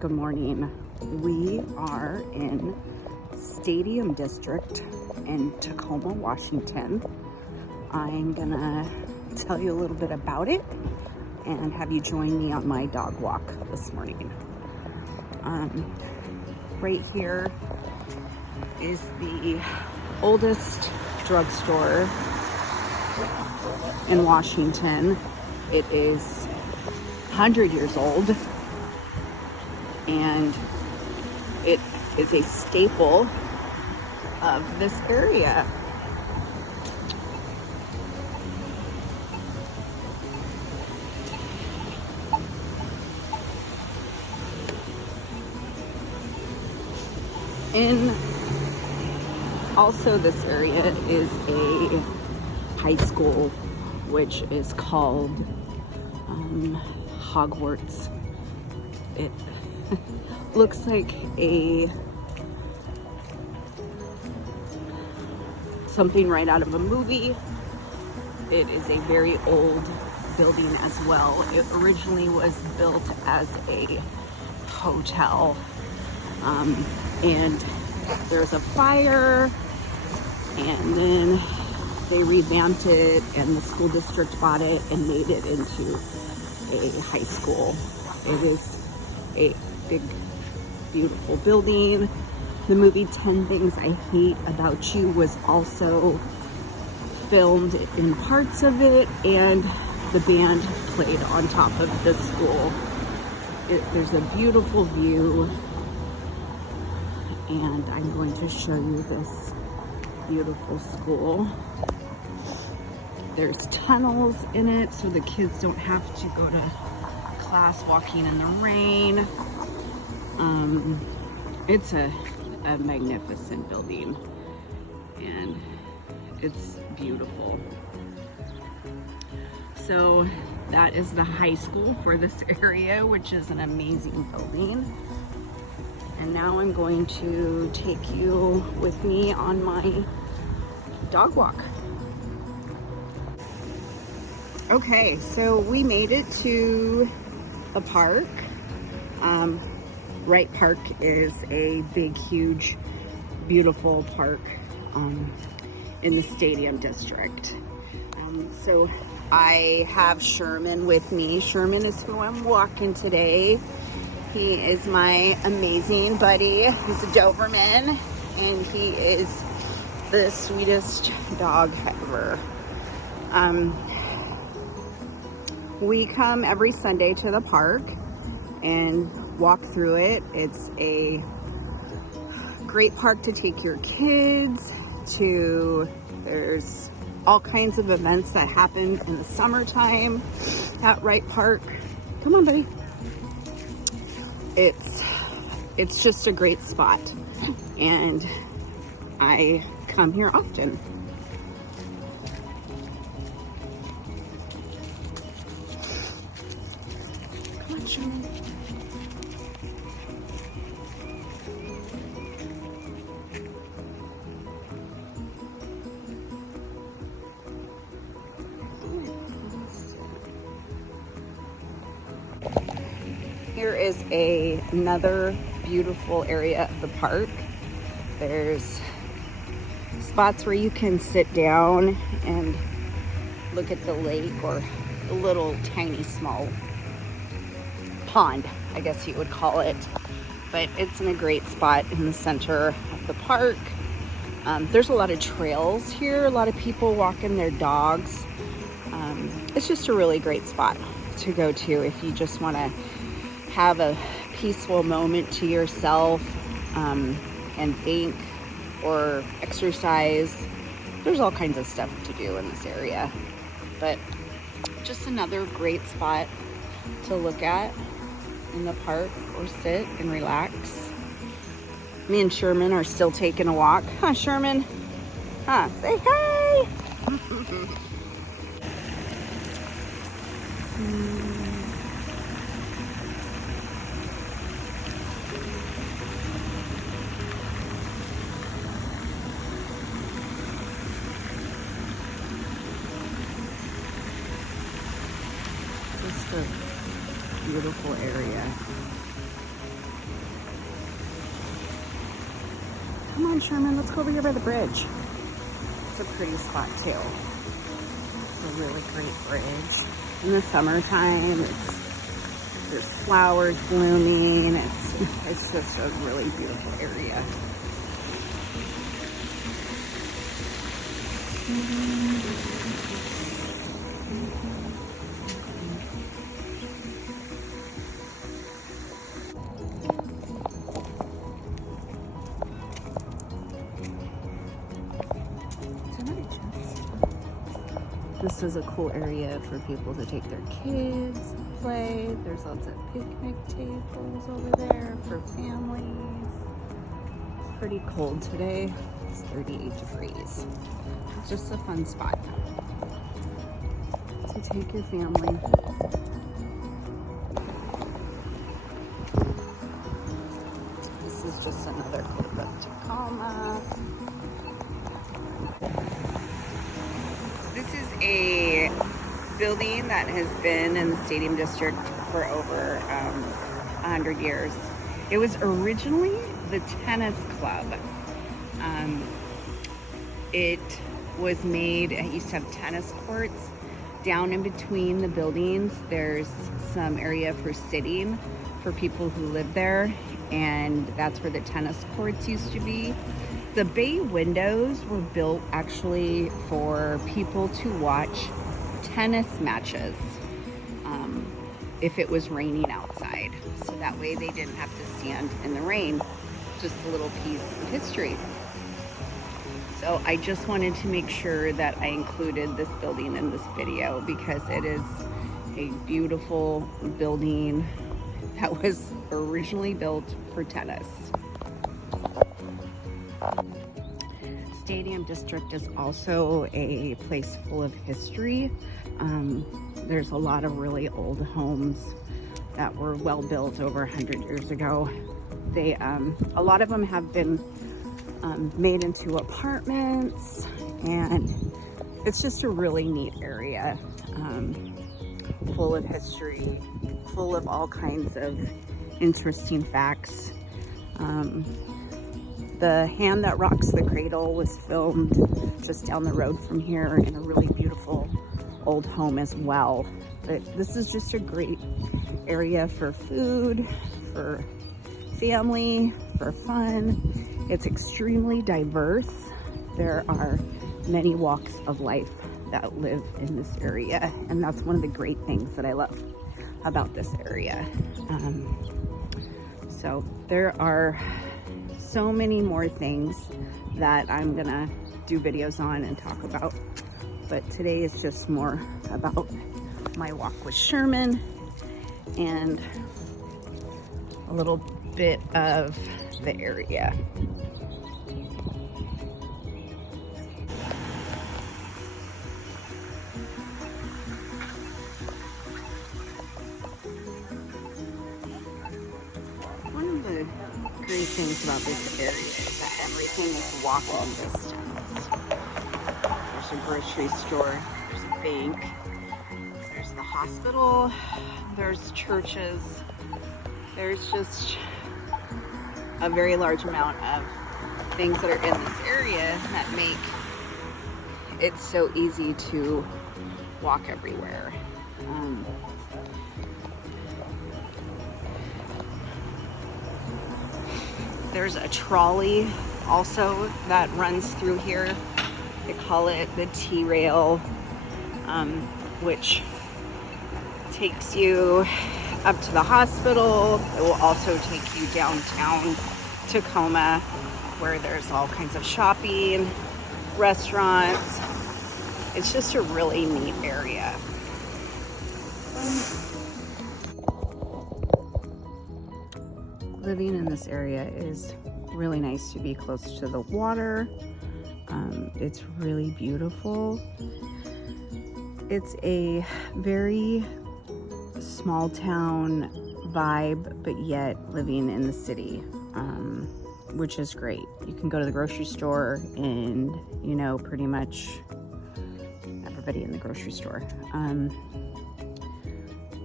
Good morning. We are in Stadium District in Tacoma, Washington. I'm gonna tell you a little bit about it and have you join me on my dog walk this morning. Right here is the oldest drugstore in Washington. It is 100 years old, and it is a staple of this area. In also this area is a high school, which is called Hogwarts. It looks like something right out of a movie. It is a very old building as well. It originally was built as a hotel, and there's a fire, and then they revamped it, and the school district bought it and made it into a high school. It is a big, beautiful building. The movie 10 Things I Hate About You was also filmed in parts of it, and the band played on top of the school. There's a beautiful view, and I'm going to show you this beautiful school. There's tunnels in it so the kids don't have to go to class walking in the rain. It's a magnificent building, and it's beautiful. So that is the high school for this area, which is an amazing building. And now I'm going to take you with me on my dog walk. Okay, so we made it to the park. Wright Park is a big, huge, beautiful park in the Stadium District. So I have Sherman with me. Sherman is who I'm walking today. He is my amazing buddy. He's a Doberman, and he is the sweetest dog ever. We come every Sunday to the park and walk through it. It's a great park to take your kids to. There's all kinds of events that happen in the summertime at Wright Park. Come on, buddy. It's just a great spot, and I come here often. Come on, Sherman. Here is another beautiful area of the park. There's spots where you can sit down and look at the lake, or a little tiny small pond, I guess you would call it. But it's in a great spot in the center of the park. There's a lot of trails here, a lot of people walking their dogs. It's just a really great spot to go to if you just want to have a peaceful moment to yourself, and think or exercise. There's all kinds of stuff to do in this area, but just another great spot to look at in the park or sit and relax. Me and Sherman are still taking a walk. Huh, Sherman? Huh, say hi. Just a beautiful area. Come on, Sherman, let's go over here by the bridge. It's a pretty spot too. It's a really great bridge. In the summertime, there's flowers blooming. It's just a really beautiful area. This is a cool area for people to take their kids, play. There's lots of picnic tables over there for families. It's pretty cold today. It's 38 degrees. It's just a fun spot to take your family. This is just another clip of Tacoma. This is a building that has been in the Stadium District for over 100 years. It was originally the tennis club. It was made, it used to have tennis courts down in between the buildings. There's some area for sitting for people who live there, and that's where the tennis courts used to be. The bay windows were built actually for people to watch tennis matches if it was raining outside. So that way they didn't have to stand in the rain. Just a little piece of history. So I just wanted to make sure that I included this building in this video because it is a beautiful building that was originally built for tennis. Stadium District is also a place full of history. There's a lot of really old homes that were well built over 100 years ago. A lot of them have been made into apartments, and it's just a really neat area, full of history, full of all kinds of interesting facts. The Hand That Rocks the Cradle was filmed just down the road from here in a really beautiful old home as well. But this is just a great area for food, for family, for fun. It's extremely diverse. There are many walks of life that live in this area, and that's one of the great things that I love about this area. So there are so many more things that I'm gonna do videos on and talk about, but today is just more about my walk with Sherman and a little bit of the area. One of the great things about this area is that everything is walking distance. There's a grocery store, there's a bank, there's the hospital, there's churches. There's just a very large amount of things that are in this area that make it so easy to walk everywhere. There's a trolley also that runs through here. They call it the T-Rail, which takes you up to the hospital. It will also take you downtown Tacoma, where there's all kinds of shopping, restaurants. It's just a really neat area. Living in this area is really nice to be close to the water. It's really beautiful. It's a very small town vibe, but yet living in the city, which is great. You can go to the grocery store and you know pretty much everybody in the grocery store.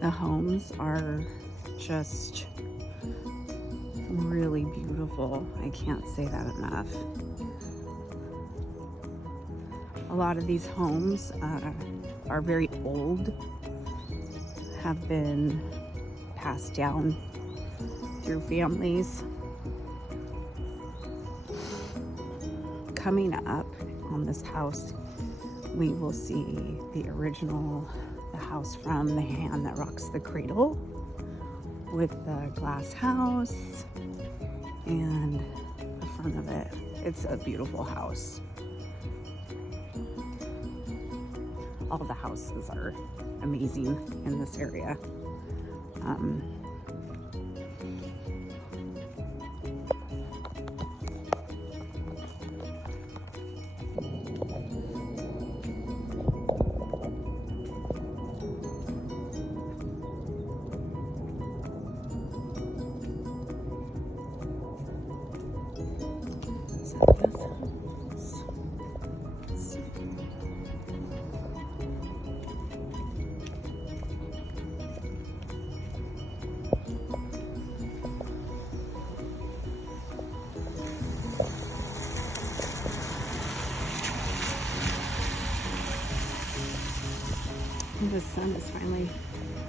The homes are just really beautiful. I can't say that enough. A lot of these homes are very old, have been passed down through families. Coming up on this house, we will see the original, the house from The Hand That Rocks the Cradle, with the glass house and the front of it. It's a beautiful house. All the houses are amazing in this area. The sun is finally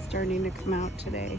starting to come out today.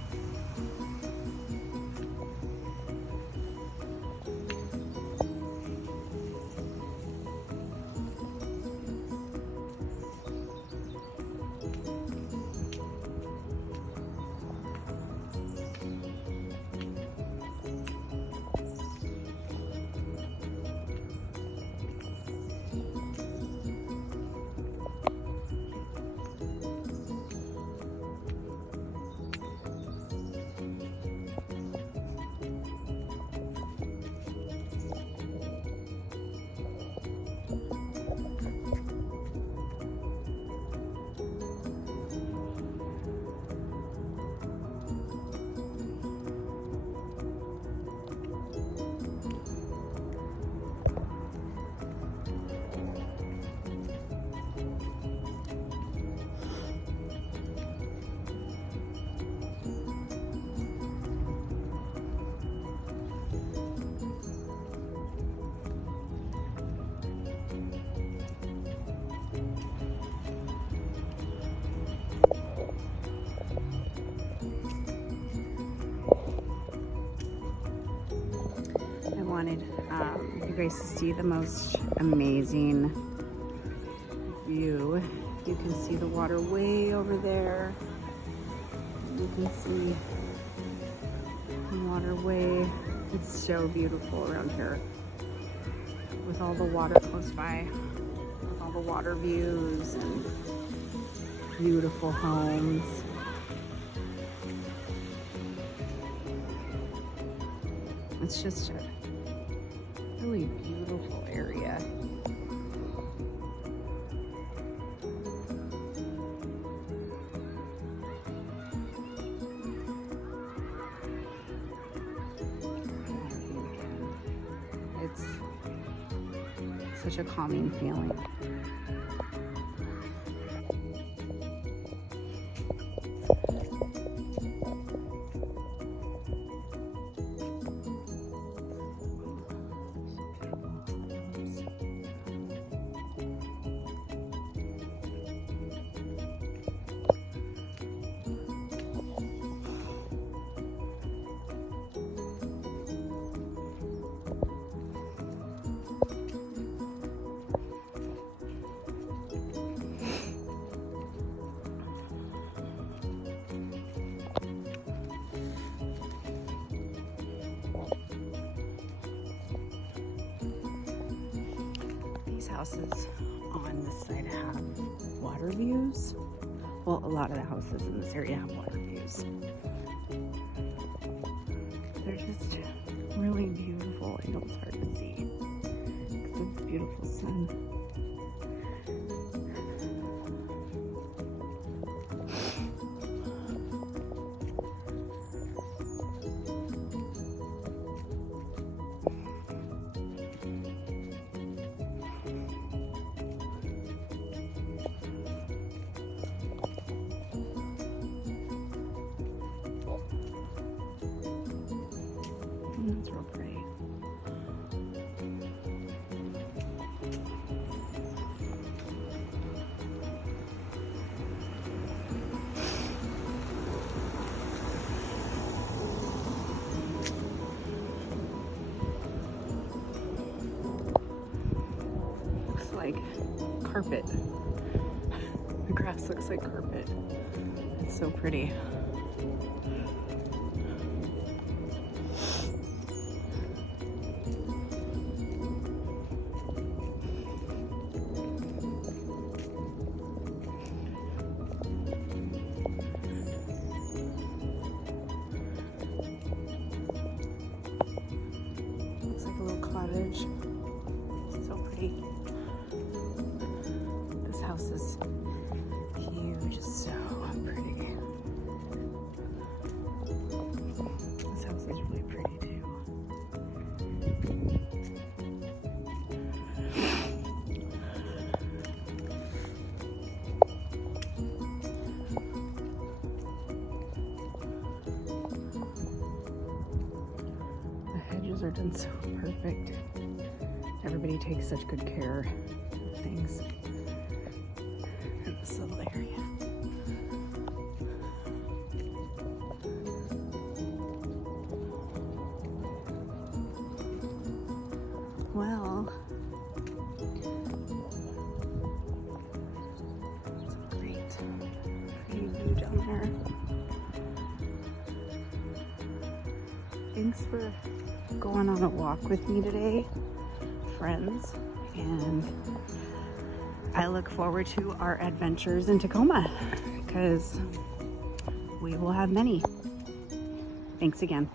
Wanted you guys to see the most amazing view. You can see the water way over there. You can see the water way. It's so beautiful around here with all the water close by, with all the water views and beautiful homes. It's just a really beautiful area. It's such a calming feeling. Houses on this side have water views. Well, a lot of the houses in this area have water views. They're just really beautiful. I know it's hard to see because of the beautiful sun. pretty. Looks like carpet. The grass looks like carpet. It's so pretty. Looks like a little cottage. So pretty. This house is huge. It's so pretty. This house is really pretty too. The hedges are done so perfect. Everybody takes such good care of things in this little area. Well, it's a great view down there. Thanks for going on a walk with me today, friends, and I look forward to our adventures in Tacoma because we will have many. Thanks again.